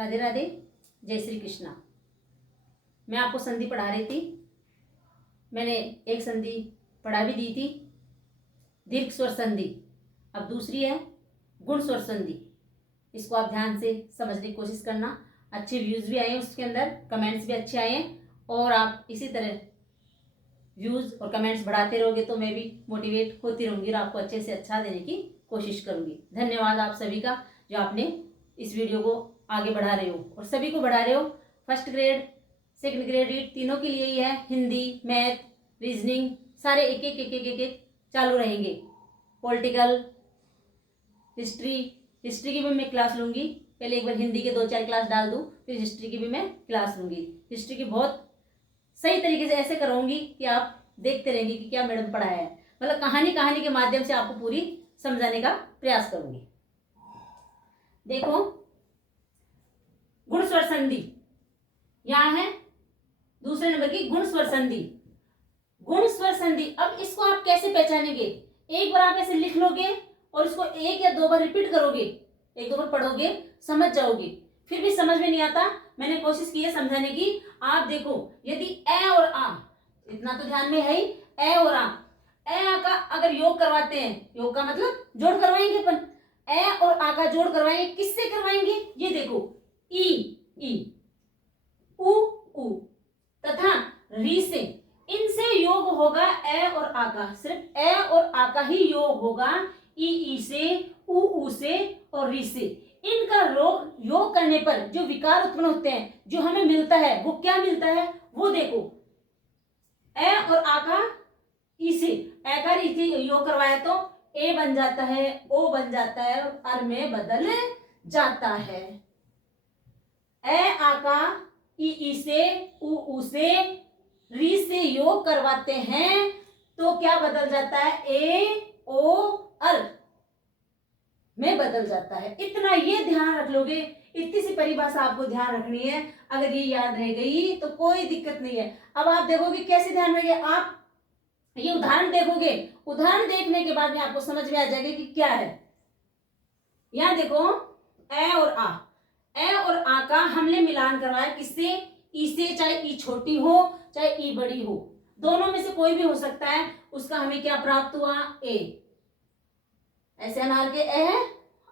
राधे राधे, जय श्री कृष्णा। मैं आपको संधि पढ़ा रही थी। मैंने एक संधि पढ़ा भी दी थी, दीर्घ स्वर संधि। अब दूसरी है गुण स्वर संधि। इसको आप ध्यान से समझने की कोशिश करना। अच्छे व्यूज भी आए हैं उसके अंदर, कमेंट्स भी अच्छे आए हैं, और आप इसी तरह व्यूज और कमेंट्स बढ़ाते रहोगे तो मैं भी मोटिवेट होती रहूंगी और आपको अच्छे से अच्छा देने की कोशिश करूंगी। धन्यवाद आप सभी का जो आपने इस वीडियो को आगे बढ़ा रहे हो और सभी को बढ़ा रहे हो। First grade, second grade, read तीनों के लिए ही है। हिंदी, मैथ, रीजनिंग सारे एक एक एक एक एक एक चालू रहेंगे। पॉलिटिकल, हिस्ट्री की भी मैं क्लास लूंगी। पहले एक बार हिंदी के 2-4 क्लास डाल दूं, फिर हिस्ट्री की भी मैं क्लास लूंगी। हिस्ट्री की बहुत सही तरीके से ऐसे कराऊंगी कि आप देखते रहेंगे कि क्या मैडम पढ़ाया है। मतलब कहानी के माध्यम से आपको पूरी समझाने का प्रयास करूंगी। देखो, गुण स्वर संधि यहां है, दूसरे नंबर की गुण स्वर संधि। गुण स्वर संधि, अब इसको आप कैसे पहचानेंगे? एक बार आप ऐसे लिख लोगे और इसको 1 या 2 बार रिपीट करोगे, 1-2 बार पढ़ोगे, समझ जाओगे। फिर भी समझ में नहीं आता, मैंने कोशिश की है समझाने की। आप देखो, यदि ए और आ, इतना तो ध्यान में है ही, ए और आ, ए आ का अगर योग करवाते हैं, योग का मतलब जोड़ करवाएंगे अपन, ए और आ का जोड़ करवाएंगे, किससे करवाएंगे? ये देखो, ई ई, उ उ तथा री से, इनसे योग होगा ए और आ का, सिर्फ ए और आ का ही योग होगा। ई से, उ से और री से, इनका योग करने पर जो विकार उत्पन्न होते हैं, जो हमें मिलता है, वो क्या मिलता है? वो देखो, ए और आ का ई से, ए का री से योग करवाया तो ए बन जाता है, ओ बन जाता है और अर में बदल जाता है। ए आ का ई से, उ से, री से योग करवाते हैं तो क्या बदल जाता है? ए ओ अर में बदल जाता है। इतना ये ध्यान रख लोगे, इतनी सी परिभाषा आपको ध्यान रखनी है। अगर ये याद रह गई तो कोई दिक्कत नहीं है। अब आप देखोगे कैसे ध्यान रहेगा, आप ये उदाहरण देखोगे, उदाहरण देखने के बाद में आपको समझ में आ जाएगा कि क्या है। यहां देखो, ए और आ, ए और आ का हमने मिलान करवाया किससे? ई से। चाहे ई छोटी हो चाहे ई बड़ी हो, दोनों में से कोई भी हो सकता है। उसका हमें क्या प्राप्त हुआ? ए। ऐसे अनार के ए है,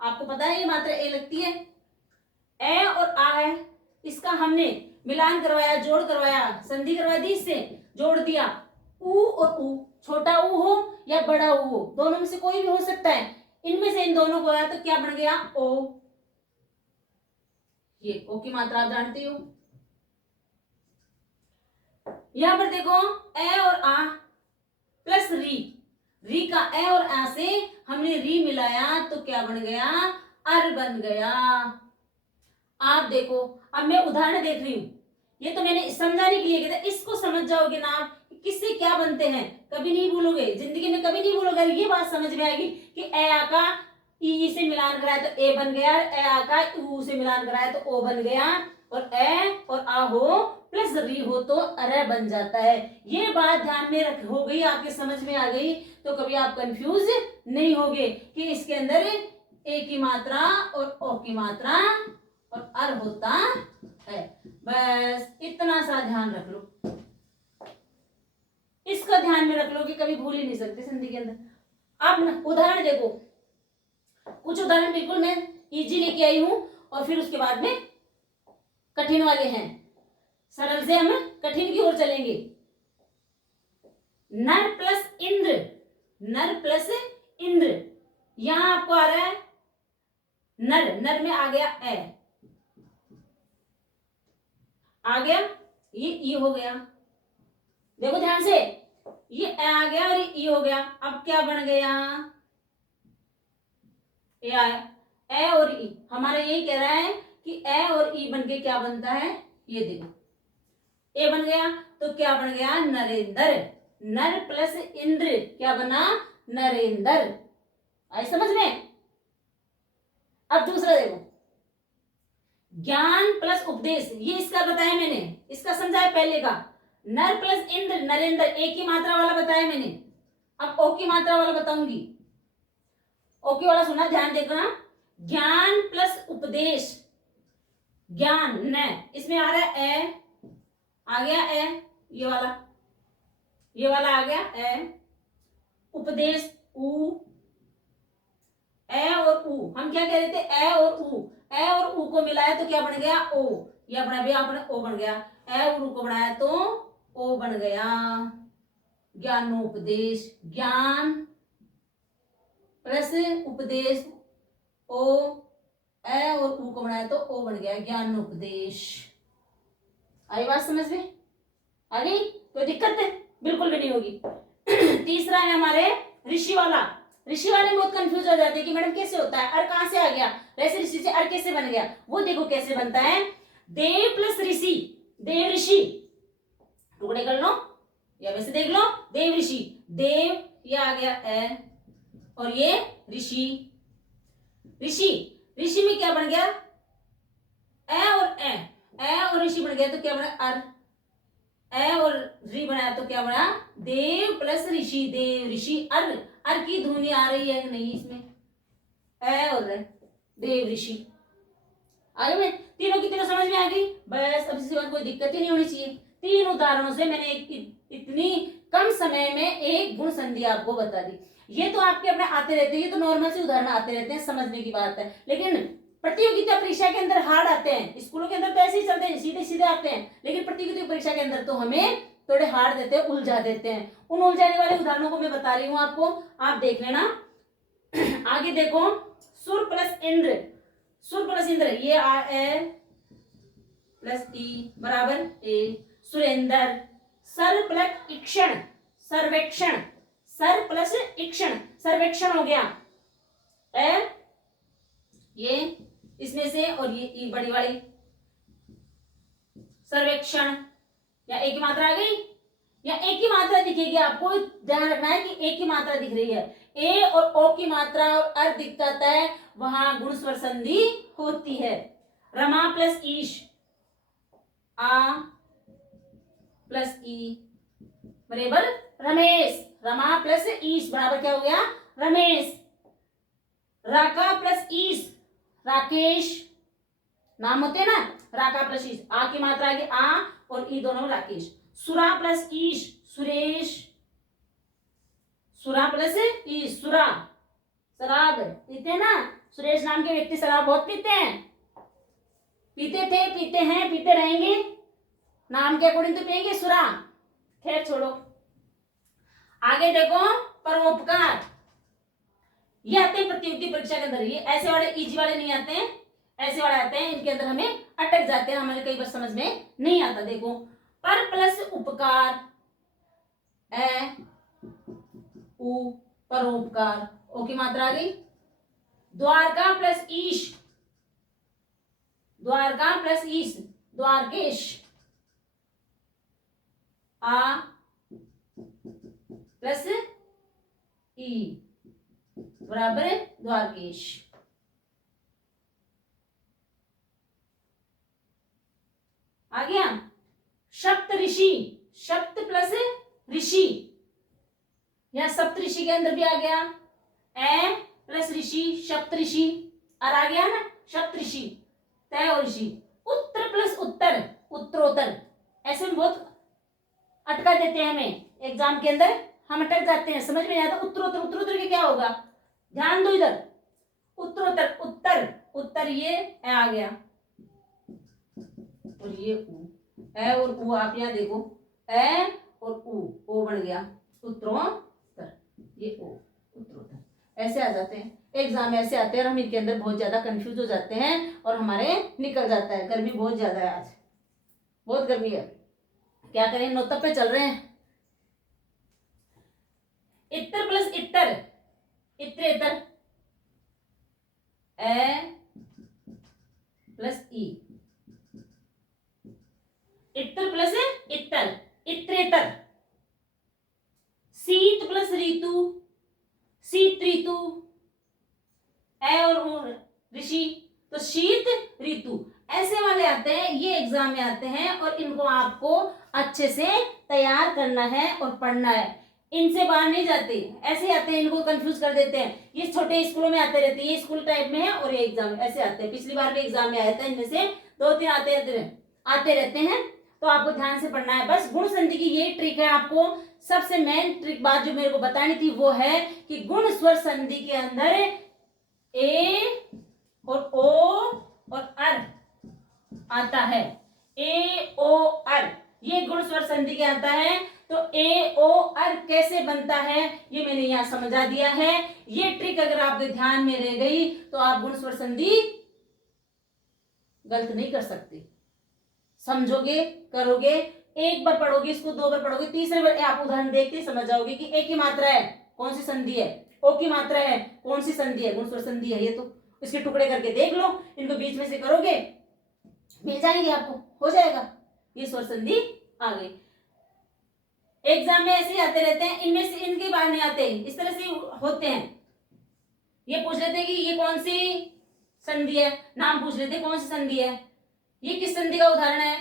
आपको पता है ये मात्रा ए लगती है। ए और आ है, इसका हमने मिलान करवाया, जोड़ करवाया, संधि करवा दी, इससे जोड़ दिया। उ और उ, छोटा उ हो या बड़ा उ हो, दोनों में से कोई भी हो सकता है। इनमें से इन दोनों को आया तो क्या बन गया? ओ। ये ओ की मात्रा आप जानते हो। यहां पर देखो, ए और आ प्लस री, री का ए और आ से हमने री मिलाया तो क्या बन गया? अर बन गया। आप देखो, अब मैं उदाहरण देख रही हूं, ये तो मैंने समझाने के लिए किया था। इसको समझ जाओगे ना आप किससे क्या बनते हैं, कभी नहीं भूलोगे, जिंदगी में कभी नहीं भूलोगे। ये बात समझ में आएगी कि ए आ का ई से मिलान कराया तो ए बन गया, ए आ का उ से मिलान कराया तो ओ बन गया, और ए और आ हो प्लस री हो तो अरे बन जाता है। ये बात ध्यान में रख हो गई, आपके समझ में आ गई तो कभी आप कंफ्यूज नहीं होगे कि इसके अंदर ए की मात्रा और ओ की मात्रा और अर होता है। बस इतना सा ध्यान रख लो, इसका ध्यान में रख लो कि कभी भूल ही नहीं सकते संधि के अंदर। आप ना उदाहरण देखो, कुछ उदाहरण बिल्कुल मैं इजी लेके आई हूं और फिर उसके बाद में कठिन वाले हैं। सरल से हम कठिन की ओर चलेंगे। नर प्लस इंद्र, नर प्लस इंद्र, यहां आपको आ रहा है नर, नर में आ गया ए, आ गया, ये ई हो गया। देखो ध्यान से, ये ए आ गया और ये ई हो गया। अब क्या बन गया? ए आया, ए और ई हमारा यही कह रहा है कि ए और ई बन के क्या बनता है? ये देखो, ए बन गया तो क्या बन गया? नरेंद्र। नर प्लस इंद्र क्या बना? नरेंद्र। आई समझ में? अब दूसरा देखो, ज्ञान प्लस उपदेश, ये इसका बताया मैंने, इसका समझाया पहले का। नर प्लस इंद्र नरेंद्र, ए की मात्रा वाला बताया मैंने। अब ओ की मात्रा वाला बताऊंगी। ओ की वाला सुना, ध्यान देखना। ज्ञान प्लस उपदेश, ज्ञान न, इसमें आ रहा है ए, आ गया ए, ये वाला आ गया ए, उपदेश उ, ए और उ, हम क्या कह रहे थे, ए और उ, ए और उ को मिलाया तो क्या बन गया, ओ, ये अपना भी अपने ओ बन गया, ए और उ को बनाया तो ओ बन गया, ज्ञानोपदेश, ज्ञान प्लस उपदेश ओ, ए और उ को बनाया तो ओ बन गया ज्ञानोपदेश। आई बात समझ में, आ गई, कोई दिक्कत है बिल्कुल भी नहीं होगी। तीसरा है हमारे ऋषि वाला। ऋषि वाले में बहुत कंफ्यूज हो जाते हैं कि मैडम कैसे होता है, अर कहां से आ गया, वैसे ऋषि से अर कैसे बन गया, वो देखो कैसे बनता है, देव प्लस ऋषि, देव ऋषि टुकड़े कर लो या वैसे देख लो, देव ऋषि, देव ये आ गया ए और ये ऋषि, ऋषि, ऋषि में क्या बन गया, ए और ऋषि बन गया तो क्या बना अर, ए और री बनाया तो क्या बना देव प्लस ऋषि, देव ऋषि, अर की ध्वनि आ रही है नहीं इसमें, ए और देव ऋषि। आगे में तीनों की तीनों समझ में आ गई, बस अब इसके बाद कोई दिक्कत ही नहीं होनी चाहिए। 3 उदाहरणों से मैंने इतनी कम समय में एक गुण संधि आपको बता दी। ये तो आपके अपने आते रहते हैं, ये तो नॉर्मल से उदाहरण आते रहते हैं, समझने की बात है, लेकिन प्रतियोगिता परीक्षा के अंदर हार्ड आते हैं, स्कूलों के अंदर तो ऐसे ही चलते हैं, सीधे सीधे आते हैं, लेकिन प्रतियोगिता परीक्षा के अंदर तो हमें थोड़े हार्ड देते हैं, उलझा देते हैं। उन उलझाने वाले उदाहरणों को मैं बता रही हूँ आपको, आप देख लेना। आगे देखो, सुर प्लस इंद्र, सुर प्लस इंद्र, ये आ ए प्लस ई बराबर ए, सुरेंद्र, सर प्लस इक्षण, सर्वेक्षण, सर प्लस इक्षण, सर्वेक्षण हो गया ए, ये इसमें से, और ये ई बड़ी वाली सर्वेक्षण, या एक ही मात्रा आ गई, या एक ही मात्रा दिखेगी, आपको ध्यान रखना है कि एक ही मात्रा दिख रही है, ए और ओ की मात्रा और अर दिखता है, वहां गुण स्वर संधि होती है। रमा प्लस ईश, आ प्लस ई बराबर रमेश, रमा प्लस ईश बराबर क्या हो गया रमेश। राका प्लस ईश, राकेश, नाम होते हैं ना, राका प्लस ईश, आ की मात्रा आगे आ और ई दोनों राकेश। सुरा प्लस ईश, सुरेश, सुरा प्लस ईश, सुरा, शराब पीते हैं ना, सुरेश नाम के व्यक्ति शराब बहुत पीते हैं, पीते थे, पीते हैं, पीते रहेंगे, नाम के अकॉर्डिंग तो पिएंगे सुरा, खैर छोड़ो। आगे देखो, परोपकार, ये आते हैं प्रतियोगिता परीक्षा के अंदर, ये ऐसे वाले इजी वाले नहीं आते हैं, ऐसे वाले आते हैं, इनके अंदर हमें अटक जाते हैं, हमारे कई बार समझ में नहीं आता। देखो, पर प्लस उपकार, ए उ, परोपकार, ओ की मात्रा आ गई। द्वारका प्लस ईश, द्वारका प्लस ईश, द्वारकेश, आ प्लस ई बराबर द्वारकेश। आ गया। सप्त ऋषि, सप्त प्लस ऋषि, यहां सप्त ऋषि के अंदर भी आ गया, ए प्लस ऋषि, सप्त ऋषि, और आ गया ना सप्त ऋषि, तय और ऋषि। उत्तर प्लस उत्तर, उत्तरोत्तर, ऐसे में बहुत अटका देते हैं हमें एग्जाम के अंदर, हम अटक जाते हैं, समझ में नहीं आता। उत्तरोत्तर, उत्तरोत्तर के क्या होगा, ध्यान दो इधर, उत्तरोत्तर, उत्तर, उत्तर ये ए आ गया और ये उ, ए और उ, आप यहाँ देखो, ए और उ, ओ बन गया उत्तरोत्तर, ये ओ उत्तरोत्तर, ऐसे आ जाते हैं एग्जाम, ऐसे आते हैं और हम इनके अंदर बहुत ज्यादा कंफ्यूज हो जाते हैं और हमारे निकल जाता है। गर्मी बहुत ज्यादा है, आज बहुत गर्मी है, क्या करें, नोतप पे चल रहे हैं। इत्र प्लस इतर, इत्रेतर, ए प्लस ई, इत्र प्लस इतर, इत्रेतर। शीत प्लस ऋतु, शीत ऋतु, ए और ऋषि, तो शीत ऋतु, ऐसे वाले आते हैं, ये एग्जाम में आते हैं और इनको आपको अच्छे से तैयार करना है और पढ़ना है। इनसे बाहर नहीं जाते, ऐसे आते हैं, इनको कंफ्यूज कर देते हैं। ये छोटे स्कूलों में आते रहते हैं, ये स्कूल टाइप में है और ये एग्जाम ऐसे आते हैं। पिछली बार भी एग्जाम में आया था, इनमें से 2-3 आते रहते हैं। तो आपको ध्यान से पढ़ना है। बस गुण संधि की यही ट्रिक है। आपको सबसे मेन ट्रिक बात जो मेरे को बतानी थी वो है कि गुण स्वर संधि के अंदर ए और ओ और अर आता है। ए ओ अर, ये गुण स्वर संधि के आता है। तो ए ओ अर कैसे बनता है ये मैंने यहां समझा दिया है। ये ट्रिक अगर आपके ध्यान में रह गई तो आप गुण स्वर संधि गलत नहीं कर सकते। समझोगे, करोगे, एक बार पढ़ोगे इसको, 2 बार पढ़ोगे, तीसरे बार आप उदाहरण देखते समझ जाओगे कि ए की मात्रा है कौन सी संधि है, ओ की मात्रा है कौन सी संधि है, गुण स्वर संधि है। ये तो इसके टुकड़े करके देख लो, इनको बीच में से करोगे मिल जाएंगे आपको, हो जाएगा। ये स्वर संधि आ गई। एग्जाम में ऐसे ही आते रहते हैं, इनमें से इनके बाहर नहीं आते, इस तरह से होते हैं। ये पूछ लेते हैं कि ये कौन सी संधि है, नाम पूछ लेते हैं कौन सी संधि है, ये किस संधि का उदाहरण है,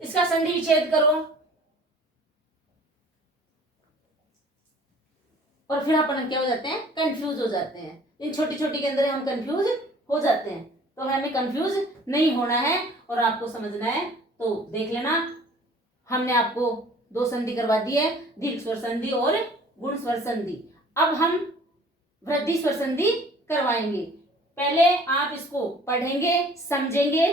इसका संधि विच्छेद करो, और फिर अपन क्या हो जाते हैं, कंफ्यूज हो जाते हैं। इन छोटी छोटी के अंदर हम कंफ्यूज हो जाते हैं। तो हमें कंफ्यूज नहीं होना है और आपको समझना है। तो देख लेना, हमने आपको 2 संधि करवा दी है, दीर्घ स्वर संधि और गुण स्वर संधि। अब हम वृद्धि स्वर संधि करवाएंगे। पहले आप इसको पढ़ेंगे, समझेंगे,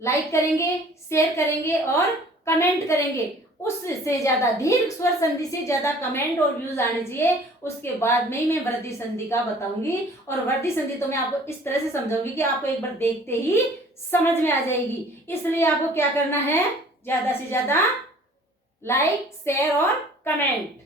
लाइक करेंगे, शेयर करेंगे और कमेंट करेंगे। उससे ज्यादा दीर्घ स्वर संधि से ज्यादा कमेंट और व्यूज आने चाहिए। उसके बाद में ही मैं वृद्धि संधि का बताऊंगी। और वृद्धि संधि तो मैं आपको इस तरह से समझाऊंगी कि आपको एक बार देखते ही समझ में आ जाएगी। इसलिए आपको क्या करना है, ज्यादा से ज्यादा लाइक, शेयर और कमेंट।